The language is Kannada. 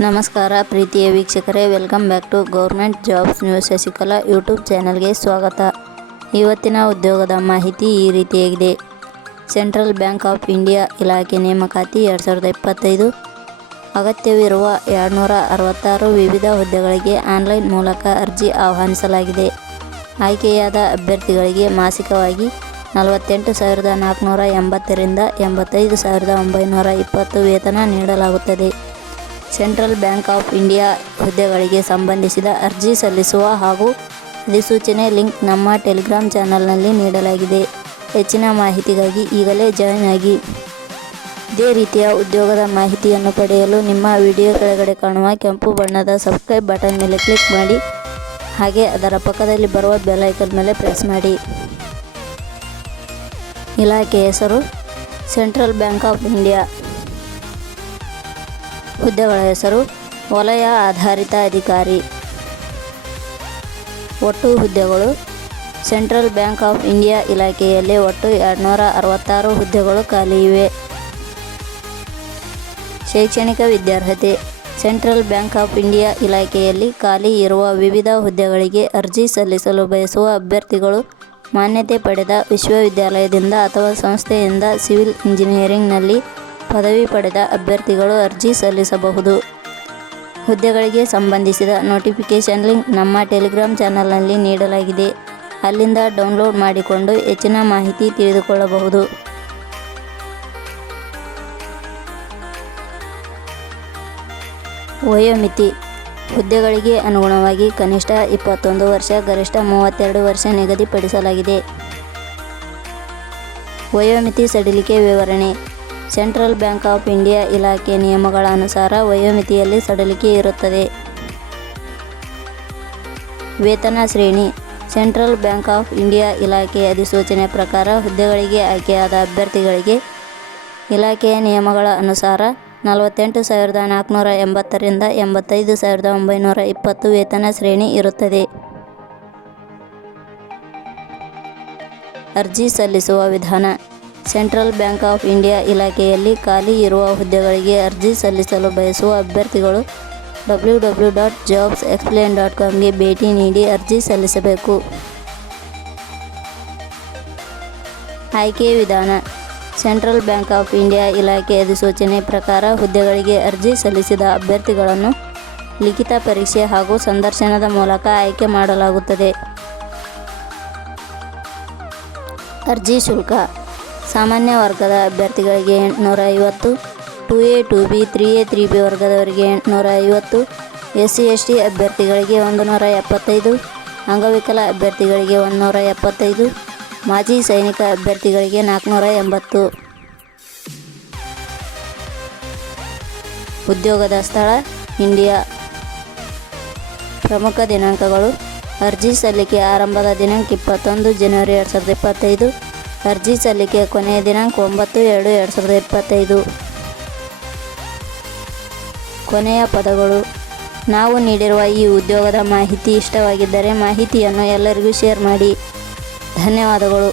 ನಮಸ್ಕಾರ ಪ್ರೀತಿಯ ವೀಕ್ಷಕರೇ, welcome back to government jobs news Shashikala YouTube ಚಾನಲ್ಗೆ ಸ್ವಾಗತ. ಇವತ್ತಿನ ಉದ್ಯೋಗದ ಮಾಹಿತಿ ಈ ರೀತಿಯಾಗಿದೆ. ಸೆಂಟ್ರಲ್ ಬ್ಯಾಂಕ್ ಆಫ್ ಇಂಡಿಯಾ ಇಲಾಖೆ ನೇಮಕಾತಿ 2025. ಅಗತ್ಯವಿರುವ 266 ವಿವಿಧ ಹುದ್ದೆಗಳಿಗೆ ಆನ್ಲೈನ್ ಮೂಲಕ ಅರ್ಜಿ ಆಹ್ವಾನಿಸಲಾಗಿದೆ. ಆಯ್ಕೆಯಾದ ಅಭ್ಯರ್ಥಿಗಳಿಗೆ ಮಾಸಿಕವಾಗಿ 48,480 ರಿಂದ 85,920 ವೇತನ ನೀಡಲಾಗುತ್ತದೆ. ಸೆಂಟ್ರಲ್ ಬ್ಯಾಂಕ್ ಆಫ್ ಇಂಡಿಯಾ ಹುದ್ದೆಗಳಿಗೆ ಸಂಬಂಧಿಸಿದ ಅರ್ಜಿ ಸಲ್ಲಿಸುವ ಹಾಗೂ ಅಧಿಸೂಚನೆ ಲಿಂಕ್ ನಮ್ಮ ಟೆಲಿಗ್ರಾಮ್ ಚಾನಲ್ನಲ್ಲಿ ನೀಡಲಾಗಿದೆ. ಹೆಚ್ಚಿನ ಮಾಹಿತಿಗಾಗಿ ಈಗಲೇ ಜಾಯಿನ್ ಆಗಿ. ಇದೇ ರೀತಿಯ ಉದ್ಯೋಗದ ಮಾಹಿತಿಯನ್ನು ಪಡೆಯಲು ನಿಮ್ಮ ವಿಡಿಯೋ ಕೆಳಗಡೆ ಕಾಣುವ ಕೆಂಪು ಬಣ್ಣದ ಸಬ್ಸ್ಕ್ರೈಬ್ ಬಟನ್ ಮೇಲೆ ಕ್ಲಿಕ್ ಮಾಡಿ, ಹಾಗೆ ಅದರ ಪಕ್ಕದಲ್ಲಿ ಬರುವ ಬೆಲ್ ಐಕಾನ್ ಮೇಲೆ ಪ್ರೆಸ್ ಮಾಡಿ. ಇಲಾಖೆ ಹೆಸರು ಸೆಂಟ್ರಲ್ ಬ್ಯಾಂಕ್ ಆಫ್ ಇಂಡಿಯಾ. ಹುದ್ದೆಗಳ ಹೆಸರು ವಲಯ ಆಧಾರಿತ ಅಧಿಕಾರಿ. ಒಟ್ಟು ಹುದ್ದೆಗಳು ಸೆಂಟ್ರಲ್ ಬ್ಯಾಂಕ್ ಆಫ್ ಇಂಡಿಯಾ ಇಲಾಖೆಯಲ್ಲಿ ಒಟ್ಟು 266 ಹುದ್ದೆಗಳು ಖಾಲಿ ಇವೆ. ಶೈಕ್ಷಣಿಕ ವಿದ್ಯಾರ್ಹತೆ ಸೆಂಟ್ರಲ್ ಬ್ಯಾಂಕ್ ಆಫ್ ಇಂಡಿಯಾ ಇಲಾಖೆಯಲ್ಲಿ ಖಾಲಿ ಇರುವ ವಿವಿಧ ಹುದ್ದೆಗಳಿಗೆ ಅರ್ಜಿ ಸಲ್ಲಿಸಲು ಬಯಸುವ ಅಭ್ಯರ್ಥಿಗಳು ಮಾನ್ಯತೆ ಪಡೆದ ವಿಶ್ವವಿದ್ಯಾಲಯದಿಂದ ಅಥವಾ ಸಂಸ್ಥೆಯಿಂದ ಸಿವಿಲ್ ಇಂಜಿನಿಯರಿಂಗ್ನಲ್ಲಿ ಪದವಿ ಪಡೆದ ಅಭ್ಯರ್ಥಿಗಳು ಅರ್ಜಿ ಸಲ್ಲಿಸಬಹುದು. ಹುದ್ದೆಗಳಿಗೆ ಸಂಬಂಧಿಸಿದ ನೋಟಿಫಿಕೇಷನ್ ಲಿಂಕ್ ನಮ್ಮ ಟೆಲಿಗ್ರಾಮ್ ಚಾನಲ್ನಲ್ಲಿ ನೀಡಲಾಗಿದೆ. ಅಲ್ಲಿಂದ ಡೌನ್ಲೋಡ್ ಮಾಡಿಕೊಂಡು ಹೆಚ್ಚಿನ ಮಾಹಿತಿ ತಿಳಿದುಕೊಳ್ಳಬಹುದು. ವಯೋಮಿತಿ ಹುದ್ದೆಗಳಿಗೆ ಅನುಗುಣವಾಗಿ ಕನಿಷ್ಠ 21 ವರ್ಷ, ಗರಿಷ್ಠ 32 ವರ್ಷ ನಿಗದಿಪಡಿಸಲಾಗಿದೆ. ವಯೋಮಿತಿ ಸಡಿಲಿಕೆ ವಿವರಣೆ ಸೆಂಟ್ರಲ್ ಬ್ಯಾಂಕ್ ಆಫ್ ಇಂಡಿಯಾ ಇಲಾಖೆ ನಿಯಮಗಳ ಅನುಸಾರ ವಯೋಮಿತಿಯಲ್ಲಿ ಸಡಿಲಿಕೆ ಇರುತ್ತದೆ. ವೇತನ ಶ್ರೇಣಿ ಸೆಂಟ್ರಲ್ ಬ್ಯಾಂಕ್ ಆಫ್ ಇಂಡಿಯಾ ಇಲಾಖೆ ಅಧಿಸೂಚನೆ ಪ್ರಕಾರ ಹುದ್ದೆಗಳಿಗೆ ಆಯ್ಕೆಯಾದ ಅಭ್ಯರ್ಥಿಗಳಿಗೆ ಇಲಾಖೆಯ ನಿಯಮಗಳ ಅನುಸಾರ 48,480 ರಿಂದ 85,920 ವೇತನ ಶ್ರೇಣಿ ಇರುತ್ತದೆ. ಅರ್ಜಿ ಸಲ್ಲಿಸುವ ವಿಧಾನ ಸೆಂಟ್ರಲ್ ಬ್ಯಾಂಕ್ ಆಫ್ ಇಂಡಿಯಾ ಇಲಾಖೆಯಲ್ಲಿ ಖಾಲಿ ಇರುವ ಹುದ್ದೆಗಳಿಗೆ ಅರ್ಜಿ ಸಲ್ಲಿಸಲು ಬಯಸುವ ಅಭ್ಯರ್ಥಿಗಳು www.jobsexplain.com ಗೆ ಭೇಟಿ ನೀಡಿ ಅರ್ಜಿ ಸಲ್ಲಿಸಬೇಕು. ಆಯ್ಕೆ ವಿಧಾನ ಸೆಂಟ್ರಲ್ ಬ್ಯಾಂಕ್ ಆಫ್ ಇಂಡಿಯಾ ಇಲಾಖೆ ಅಧಿಸೂಚನೆ ಪ್ರಕಾರ ಹುದ್ದೆಗಳಿಗೆ ಅರ್ಜಿ ಸಲ್ಲಿಸಿದ ಅಭ್ಯರ್ಥಿಗಳನ್ನು ಲಿಖಿತ ಪರೀಕ್ಷೆ ಹಾಗೂ ಸಂದರ್ಶನದ ಮೂಲಕ ಆಯ್ಕೆ ಮಾಡಲಾಗುತ್ತದೆ. ಅರ್ಜಿ ಶುಲ್ಕ ಸಾಮಾನ್ಯ ವರ್ಗದ ಅಭ್ಯರ್ಥಿಗಳಿಗೆ 850, 2A, 2B, 3A, 3B ವರ್ಗದವರಿಗೆ 850, SC/ST ಅಭ್ಯರ್ಥಿಗಳಿಗೆ 175, ಅಂಗವಿಕಲ ಅಭ್ಯರ್ಥಿಗಳಿಗೆ 175, ಮಾಜಿ ಸೈನಿಕ ಅಭ್ಯರ್ಥಿಗಳಿಗೆ 480. ಉದ್ಯೋಗದ ಸ್ಥಳ ಇಂಡಿಯಾ. ಪ್ರಮುಖ ದಿನಾಂಕಗಳು ಅರ್ಜಿ ಸಲ್ಲಿಕೆ ಆರಂಭದ ದಿನಾಂಕ 21 ಜನವರಿ 2025. ಅರ್ಜಿ ಸಲ್ಲಿಕೆ ಕೊನೆಯ ದಿನಾಂಕ 9/2/2025. ಕೊನೆಯ ಪದಗಳು ನಾವು ನೀಡಿರುವ ಈ ಉದ್ಯೋಗದ ಮಾಹಿತಿ ಇಷ್ಟವಾಗಿದ್ದರೆ ಮಾಹಿತಿಯನ್ನು ಎಲ್ಲರಿಗೂ ಶೇರ್ ಮಾಡಿ. ಧನ್ಯವಾದಗಳು.